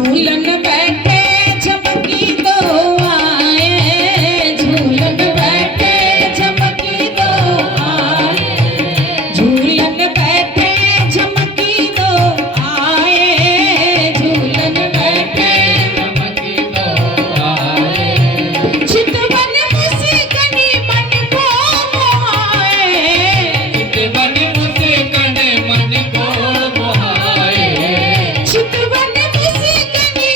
झूलन बैठे झपकी दो आए, झूलन बैठे झपकी दो आए, झूलन बैठे झपकी दो आए, झूलन बैठे झपकी दो आए। चितवन मुस्कनी मन को मोहाए, चितवन मुस्कन मन को मोहाए, चितवन मुस्कनी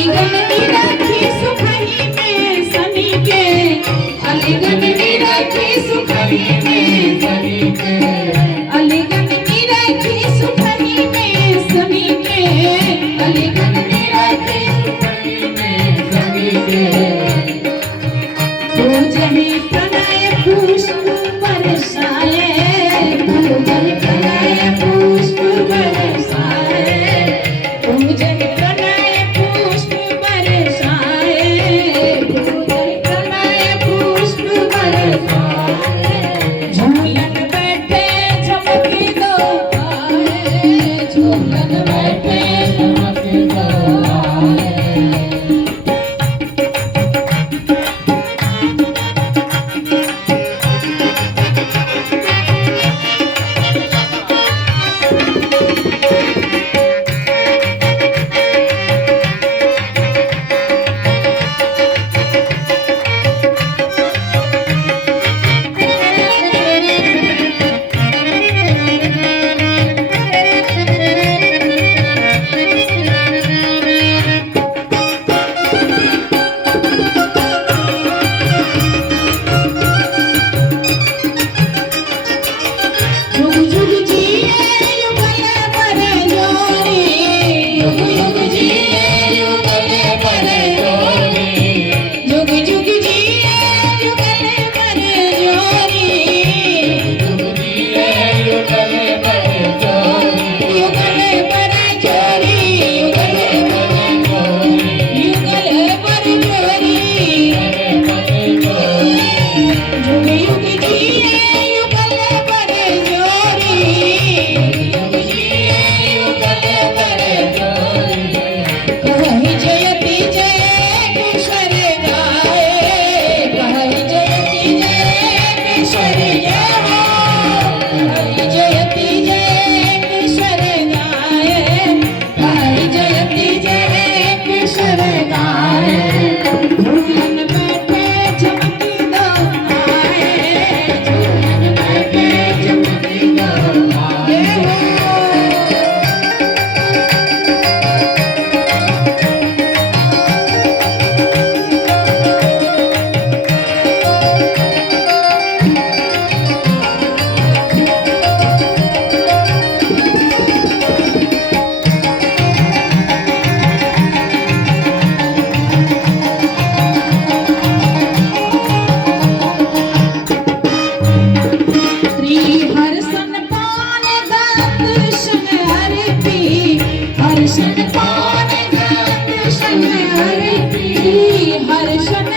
अलीगन निरखी सुखही में सनी के, अलीगन निरखी सुखही में सनी के, अलीगन निरखी सुखही में सनी के, अलीगन निरखी सुखही में सनी के। पूजहि प्रणय पुष्प बरसाए, पूजहि प्रणय पुष्प बरसाए, पूजहि प्रणय पुष्प बरसाए, पूजहि प्रणय पुष्प बरसाए। झूलन बैठे झमकी दो आए, झूलन बैठे झमकी दो आए। जुग जुग जिए युगल पर जोरी, जुग जुग जिए युगल पर जोरी, जुग जुग जिए युगल पर जोरी, जुग जिए युगल पर जोरी, युगल पर जोरी, युगल पर जोरी, युगल पर जोरी, जुग जुग जिए युगल पर जोरी, जुग जिए युगल पर जोरी। कहि जयति जय किशोर गाए, कहि जयति जय किशोर जय हो, कहि जयति जय किशोर गाए, कहि जयति जय किशोर गाए। झूलन बैठे झमकी दो आए, झूलन बैठे झमकी दो आए हो। श्री हर्षन पान गात शन हरती, हर्षन पान गात शन हरती, हर्षन